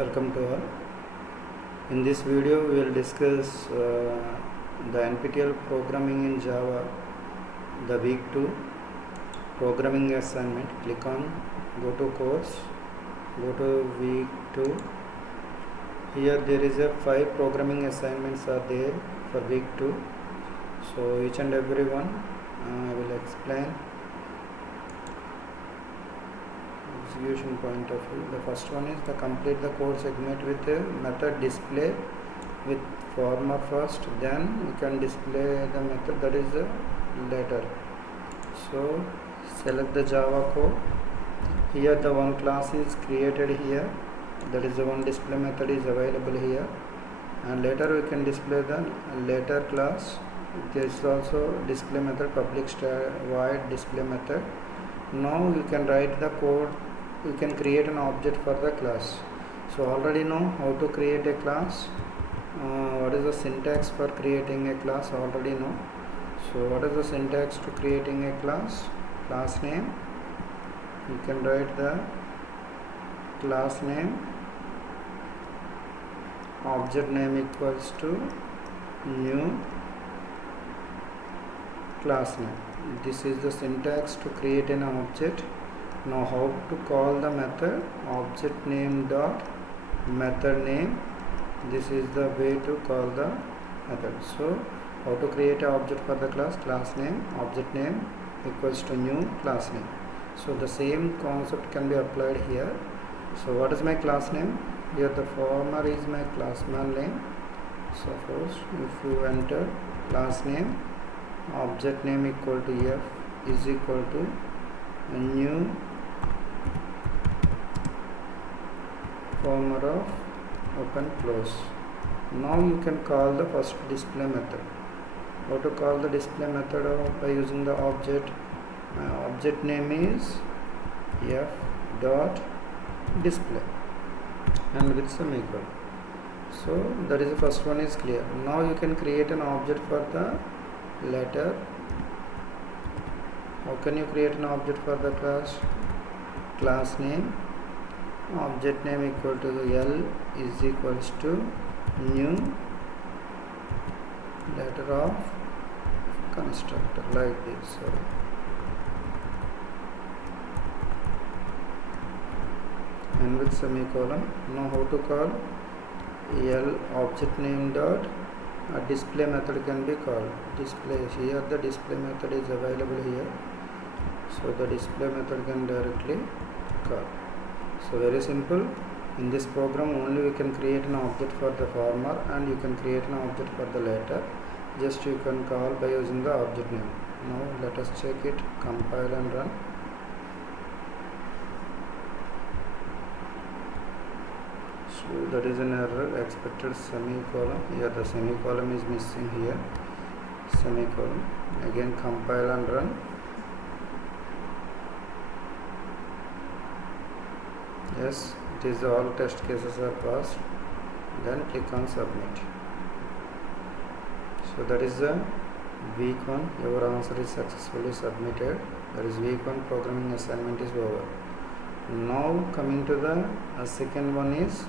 Welcome to all. In this video we will discuss the NPTEL programming in Java, the week 2 programming assignment. Click on go to course, go to week 2. Here there is a 5 programming assignments are there for week 2. So each and every one I will explain execution point of view. The first one is the complete the code segment with a method display with former first, then you can display the method that is the later. So select the Java code. Here the one class is created here, that is the one display method is available here, and later we can display the later class. There is also display method public void display method. Now you can write the code, you can create an object for the class. So already know how to create a class. What is the syntax for creating a class already know. So what is the syntax to creating a class? Class name, you can write the class name, object name equals to new class name. This is the syntax to create an object. Now how to call the method? Object name dot method name. This is the way to call the method. So how to create an object for the class? Class name, object name equals to new class name. So the same concept can be applied here. So what is my class name? Here the former is my classman name. Suppose if you enter class name, object name equal to f is equal to a new former of open close. Now you can call the first display method. How to call the display method by using the object? Object name is f dot display and with semicolon. So that is the first one is clear. Now you can create an object for the later. How can you create an object for the class? Class name, object name equal to L is equals to new letter of constructor like this. And with semicolon. Now how to call? L object name dot a display method can be called. Display, here the display method is available here. So the display method can directly call. So very simple. In this program only we can create an object for the former and you can create an object for the later. Just you can call by using the object name. Now let us check it, compile and run. So that is an error, expected semicolon. Here the semicolon is missing here. Semicolon. Again compile and run. Yes, it is all test cases are passed. Then click on submit. So that is the week 1. Your answer is successfully submitted. That is week 1 programming assignment is over. Now coming to the second one is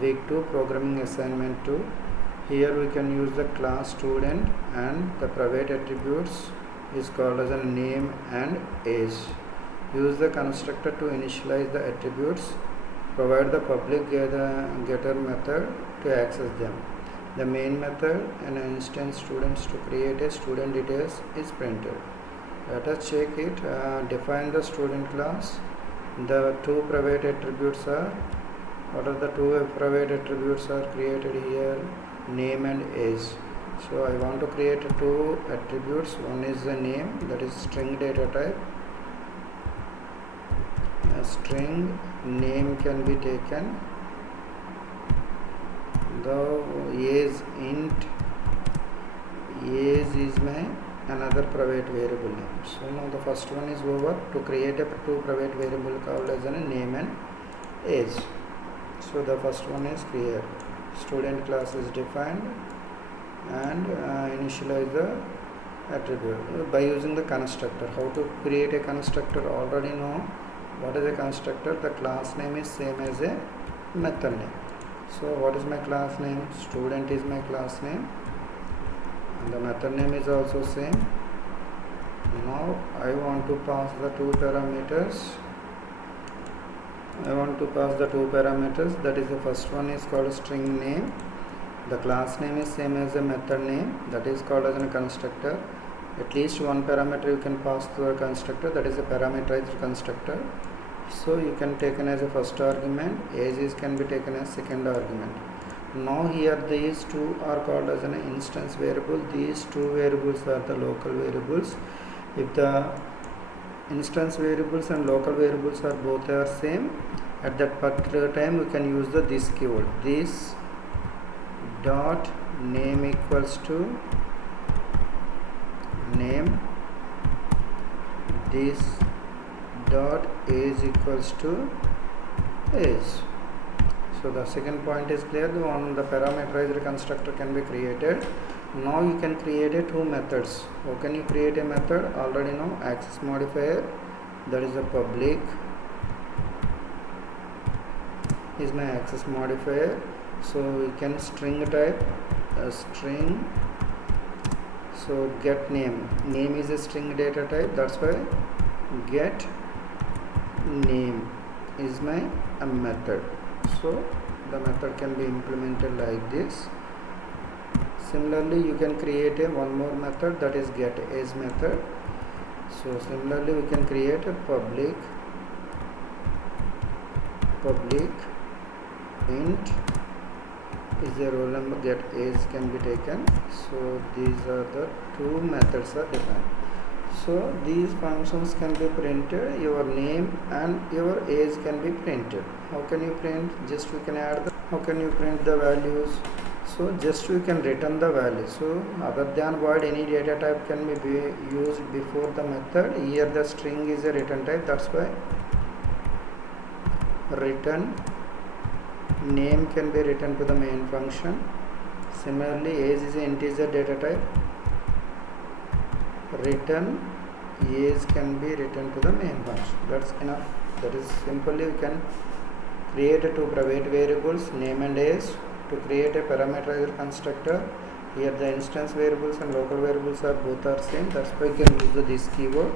week 2 programming assignment 2. Here we can use the class student and the private attributes is called as a name and age. Use the constructor to initialize the attributes. Provide the public getter method to access them. The main method and instance students to create a student details is printed. Let us check it. Define the student class. The 2 private attributes are, what are the 2 private attributes are created here? Name and age. So I want to create 2 attributes. One is the name, that is string data type. A string name can be taken. The age int, age is my another private variable name. So now the first one is over. To create a 2 private variable called as a name and age. So the first one is clear. Student class is defined and initialize the attribute by using the constructor. How to create a constructor already know. What is a constructor? The class name is same as a method name. So what is my class name? Student is my class name, and the method name is also same. Now I want to pass the two parameters. That is, the first one is called string name. The class name is same as the method name, that is called as a constructor. At least one parameter you can pass to a constructor, that is a parameterized constructor. So you can take as a first argument, age can be taken as second argument. Now here these two are called as an instance variable. These two variables are the local variables. If the instance variables and local variables are both are same, at that particular time we can use this keyword, this dot name equals to name, this dot age equals to age. So the second point is clear. The parameterized constructor can be created. Now you can create two methods. How can you create a method? Already know access modifier, that is a public, is my access modifier. So we can string type a string. So get name is a string data type, that's why get name is my method. So the method can be implemented like this. Similarly you can create one more method, that is get age method. So similarly we can create a public int is the roll number, get age can be taken. So these are the two methods are defined. So these functions can be printed, your name and your age can be printed. How can you print? Just we can add how can you print the values? So just we can return the value. So other than void, any data type can be used before the method. Here the string is a return type, that's why return name can be written to the main function. Similarly age is an integer data type, return age can be written to the main function. That's enough. That is simply you can create two private variables, name and age, to create a parameterized constructor. Here the instance variables and local variables are both are same, that's why you can use this keyword.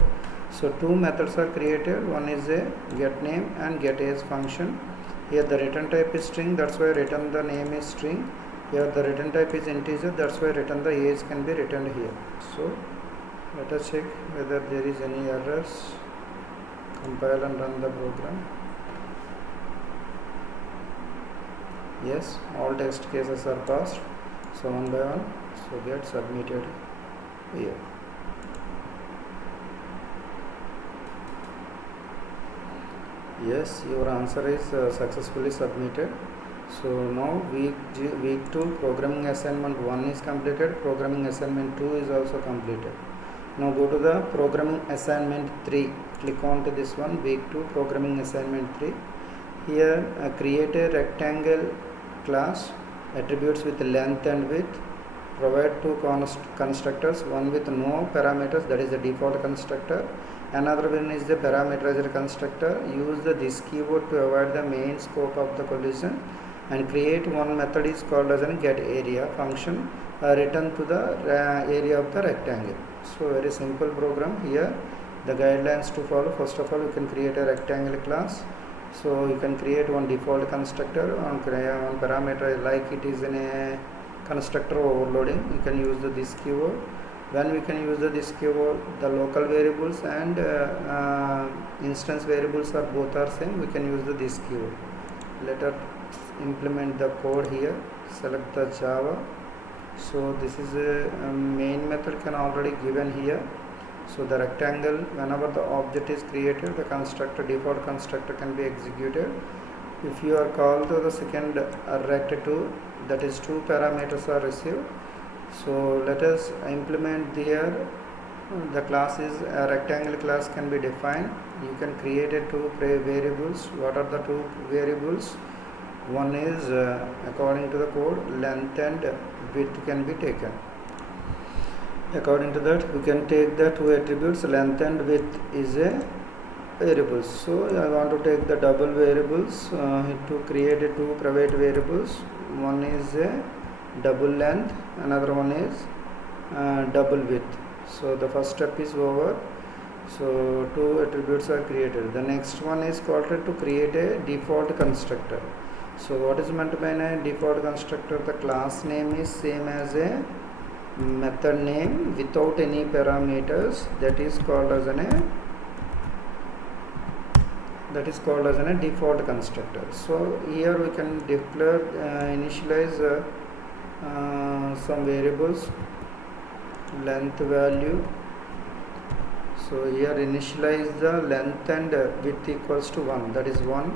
So two methods are created, one is a get name and get age function. Here the return type is string, that's why return the name is string. Here the return type is integer, that's why return the age can be returned here. So let us check whether there is any errors. Compile and run the program. Yes, all test cases are passed. So one by one, so get submitted here. Yes, your answer is successfully submitted. So now week 2 programming assignment 1 is completed, programming assignment 2 is also completed. Now go to the programming assignment 3, click on to this one, week 2 programming assignment 3. Here create a rectangle class, attributes with length and width, provide two constructors, one with no parameters, that is the default constructor, another one is the parameterized constructor. Use this keyword to avoid the main scope of the collision, and create one method is called as a get area function, return to the area of the rectangle. So very simple program. Here the guidelines to follow. First of all, you can create a rectangle class. So you can create one default constructor on one parameter, like it is in a constructor overloading. You can use this keyword. When we can use this keyword, the local variables and instance variables are both are same, we can use this keyword. Let us implement the code here. Select the Java. So this is a main method can already given here. So the rectangle, whenever the object is created, the constructor, default constructor can be executed. If you are called to the second rect2, that is two parameters are received. So let us implement here. The class is a rectangle class can be defined. You can create two variables. What are the two variables? One is according to the code, length and width can be taken. According to that, we can take the two attributes. Length and width is a variables. So I want to take the double variables to create two private variables. One is a double length, another one is double width. So the first step is over. So two attributes are created. The next one is called to create a default constructor. So what is meant by a default constructor? The class name is same as a method name without any parameters. That is called as a default constructor. So here we can declare initialize some variables, length value. So here initialize the length and width equals to 1, that is 1.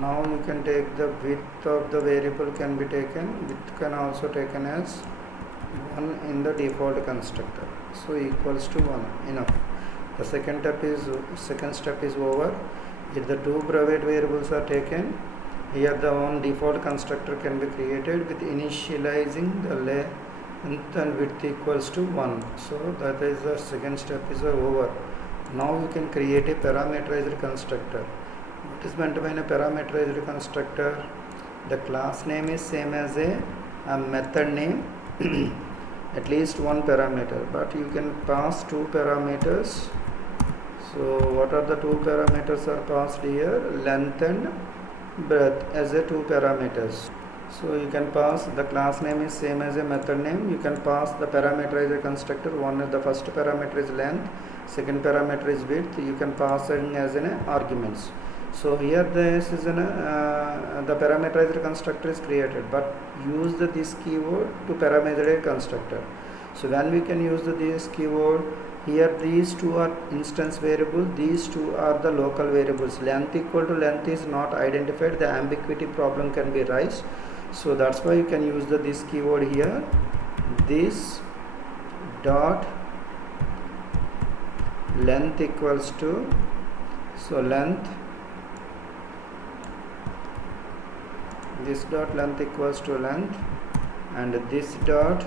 Now you can take the width of the variable can be taken, width can also taken as 1 in the default constructor. So equals to 1, enough. The second step is over. If the two private variables are taken, here the one default constructor can be created with initializing the length and width equals to 1. So that is the second step is over. Now you can create a parameterized constructor. What is meant by a parameterized constructor? The class name is same as a method name at least one parameter, but you can pass two parameters. So what are the two parameters are passed here? Length and breadth as a two parameters. So you can pass, the class name is same as a method name. You can pass the parameterized constructor. The first parameter is length, second parameter is width. You can pass it as an arguments. So here this is the parameterized constructor is created, but use this keyword to parameterize constructor. So when we can use this keyword, here these two are instance variable, these two are the local variables. Length equal to length is not identified, the ambiguity problem can be raised. So that's why you can use this keyword here, this dot length equals to, so length, this dot length equals to length, and this dot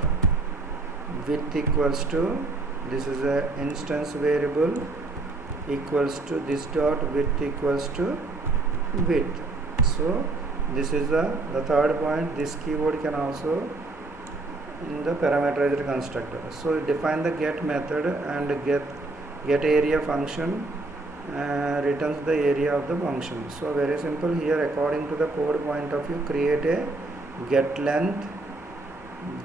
width equals to, this is a instance variable, equals to this dot width equals to width. So this is the third point. This keyword can also in the parameterized constructor. So define the get method, and get area function returns the area of the function. So very simple here, according to the code point of view, create a get length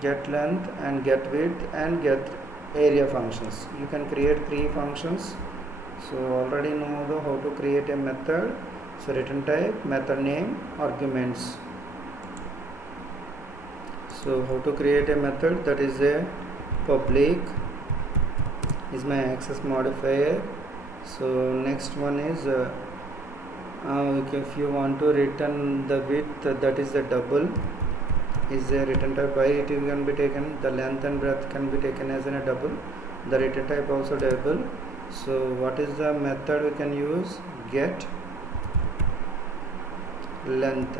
and get width and get area functions. You can create three functions. So already know how to create a method. So return type, method name, arguments. So how to create a method? That is a public is my access modifier. So next one is if you want to return the width, that is the double is a return type. Why it can be taken, the length and breadth can be taken as a double, the return type also double. So what is the method we can use? Get length.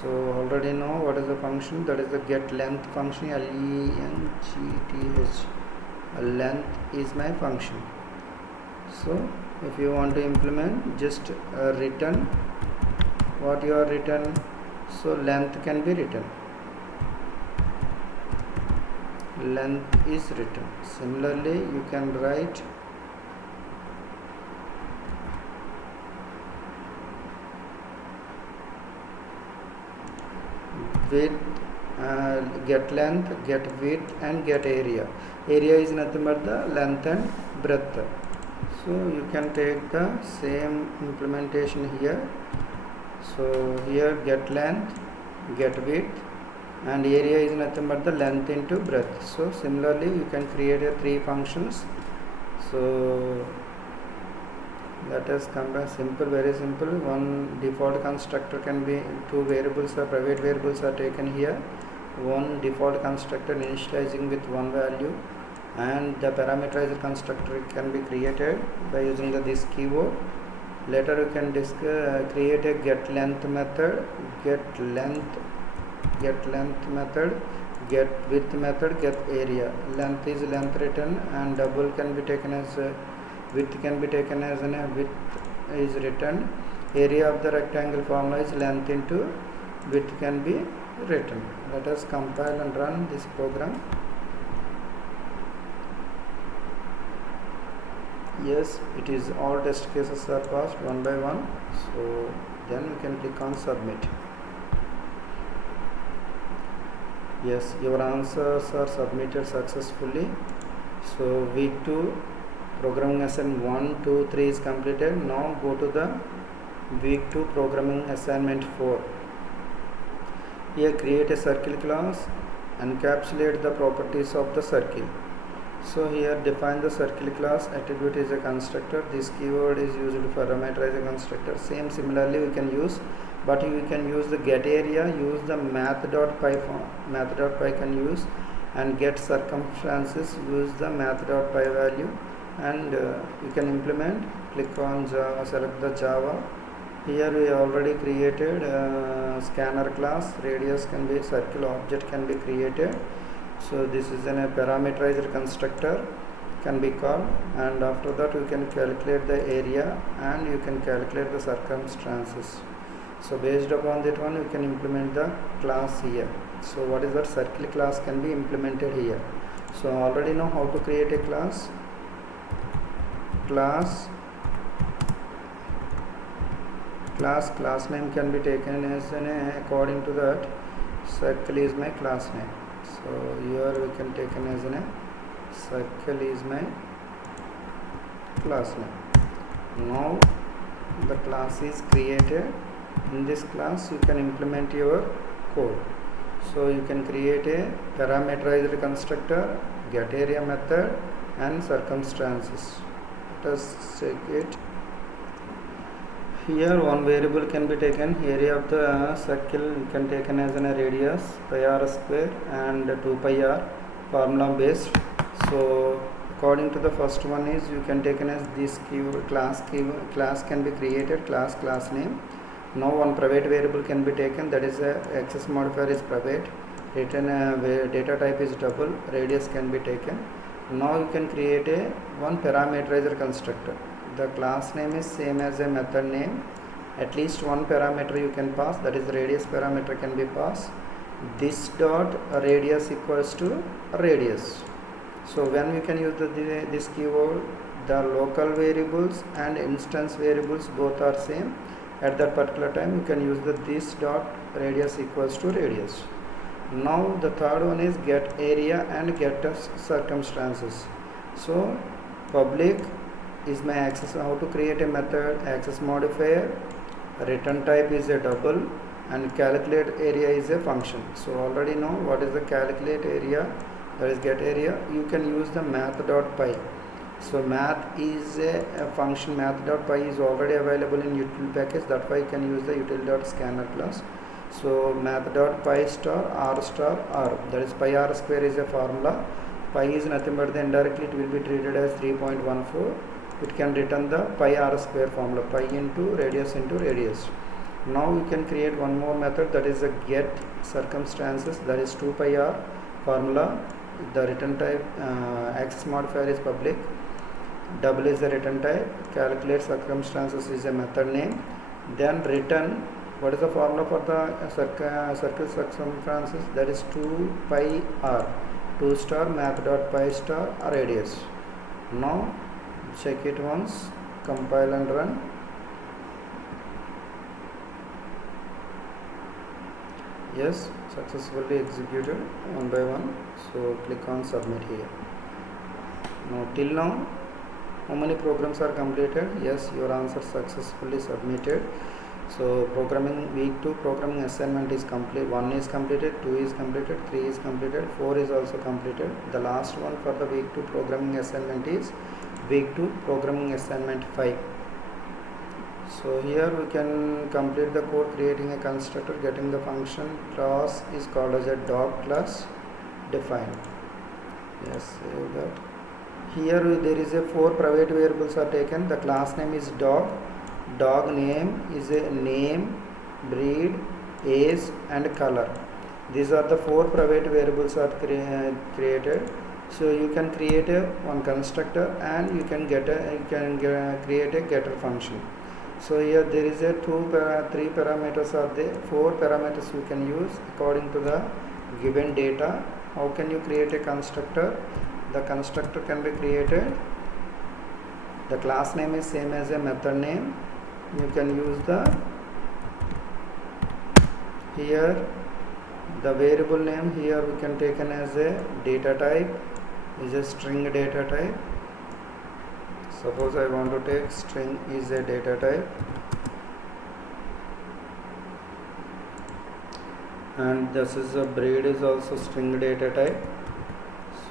So already know what is the function, that is the get length function, length. Length is my function. So if you want to implement, just return what you are written. So length can be written, length is written. Similarly you can write width, get length, get width and get area. Area is nothing but the length and breadth. So you can take the same implementation here. So here get length, get width, and area is nothing but the length into breadth. So similarly you can create three functions. So let us come back. Simple, very simple. One default constructor can be, two variables or private variables are taken here. One default constructor initializing with one value, and the parameterized constructor can be created by using this keyword. Later you can create a get length method, get length method, get width method, get area. Length is length written, and double can be taken as Width can be taken as a width is returned. Area of the rectangle formula is length into width can be written. Let us compile and run this program. Yes, it is all test cases are passed one by one. So then we can click on submit. Yes, your answers are submitted successfully. So week 2 programming assignment 1, 2, 3 is completed. Now go to the week 2 programming assignment 4. Here create a circle class, encapsulate the properties of the circle. So here define the circle class, attribute is a constructor. This keyword is used to parameterize a constructor. Similarly we can use, but we can use the get area, use the math.py can use, and get circumstances, use the math.py value, and you can implement. Click on Java, select the Java. Here we already created scanner class, radius can be, circle object can be created. So this is a parameterized constructor can be called, and after that we can calculate the area and you can calculate the circumstances. So based upon that one we can implement the class here. So what is that? Circle class can be implemented here. So already know how to create a class. Class name can be taken as according to that circle is my class name. So here we can take as circle is my class name. Now the class is created. In this class you can implement your code. So you can create a parameterized constructor, get area method, and circumstances. Let us check it. Here one variable can be taken, area of the circle you can taken as a radius pi r square and 2 pi r, formula based. So according to the first one is you can taken as this keyword class can be created, class name. Now one private variable can be taken, that is access modifier is private, return data type is double, radius can be taken. Now you can create a one parameterizer constructor. The class name is same as a method name. At least one parameter you can pass, that is radius parameter can be passed. This dot radius equals to radius. So when we can use this keyword, the local variables and instance variables both are same. At that particular time you can use this dot radius equals to radius. Now the third one is get area and get circumstances. So public is my access, how to create a method, access modifier, return type is a double, and calculate area is a function. So already know what is the calculate area, that is get area. You can use the math.py. So math is a function, math.py is already available in util package, that's why you can use the util.scanner class. So math.py star r, that is pi r square is a formula. Pi is nothing but the indirectly it will be treated as 3.14. It can return the pi r square formula, pi into radius. Now you can create one more method, that is a get circumstances, that is 2 pi r formula. The return type access modifier is public, double is the return type, calculate circumstances is a method name. Then return, what is the formula for the circle circumstances, that is 2 pi r, 2 star math.py star radius. Now check it once, compile and run. Yes, successfully executed one by one. So click on submit here. Now till now how many programs are completed? Yes, your answer successfully submitted. So programming week 2 programming assignment is complete. 1 is completed, 2 is completed, 3 is completed, 4 is also completed. The last one for the week 2 programming assignment is week 2 programming assignment 5. So here we can complete the code, creating a constructor, getting the function. Class is called as a dog class, define. Yes, save that. Here there is a 4 private variables are taken. The class name is dog. Dog name is a name, breed, age and color. These are the 4 private variables are created. So you can create one constructor and you can create a getter function. So here there is a three parameters are there, four parameters you can use according to the given data. How can you create a constructor? The constructor can be created, the class name is same as a method name. You can use here the variable name. Here we can take as a data type, is a string data type. Suppose I want to take string is a data type, and this is a breed is also string data type.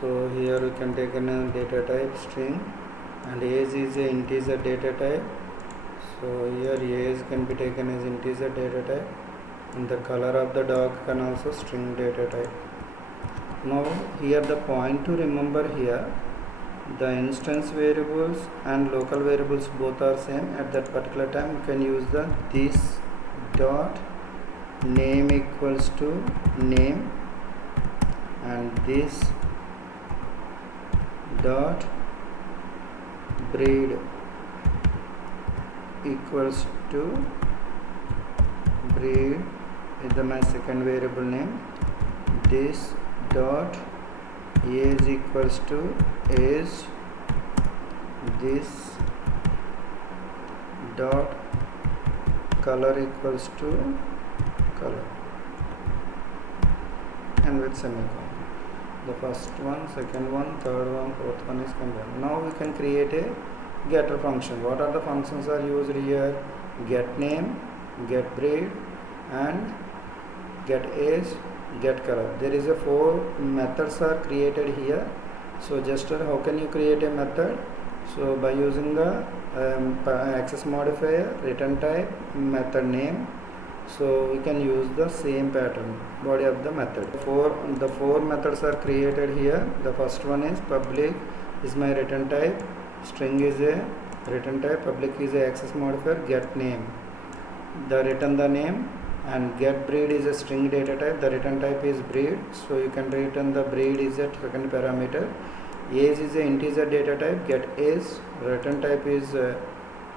So here we can take a data type string, and age is a integer data type. So here age can be taken as integer data type, and the color of the dog can also string data type. Now here the point to remember here, the instance variables and local variables both are same. At that particular time you can use the this dot name equals to name, and this dot breed equals to breed is my second variable name. This dot age equals to age. This dot color equals to color, and with semicolon. The first one, second one, third one, fourth one is combined. Now we can create a getter function. What are the functions are used here? Get name, get breed, and get age, get color. There is a four methods are created here. So just how can you create a method? So by using the access modifier, return type, method name. So we can use the same pattern, body of the method. The four methods are created here. The first one is public is my return type, string is a return type, public is a access modifier, get name, the return the name, and get breed is a string data type, the return type is breed, so you can return the breed is a second parameter. Age is a integer data type, get age, return type is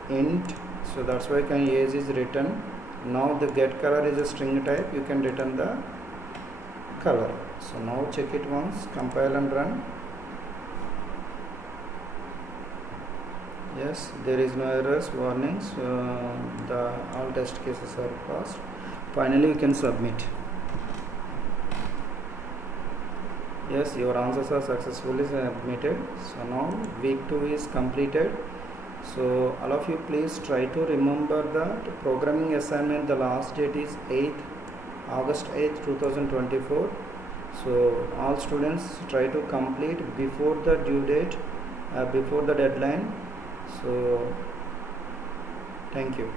int, so that's why age is written. Now the get color is a string type, you can return the color. So now check it once, compile and run. Yes, there is no errors, warnings, the all test cases are passed. Finally you can submit. Yes, your answers are successfully submitted. So now week 2 is completed. So all of you please try to remember that programming assignment, the last date is August 8th 2024. So all students try to complete before the due date, before the deadline. So thank you.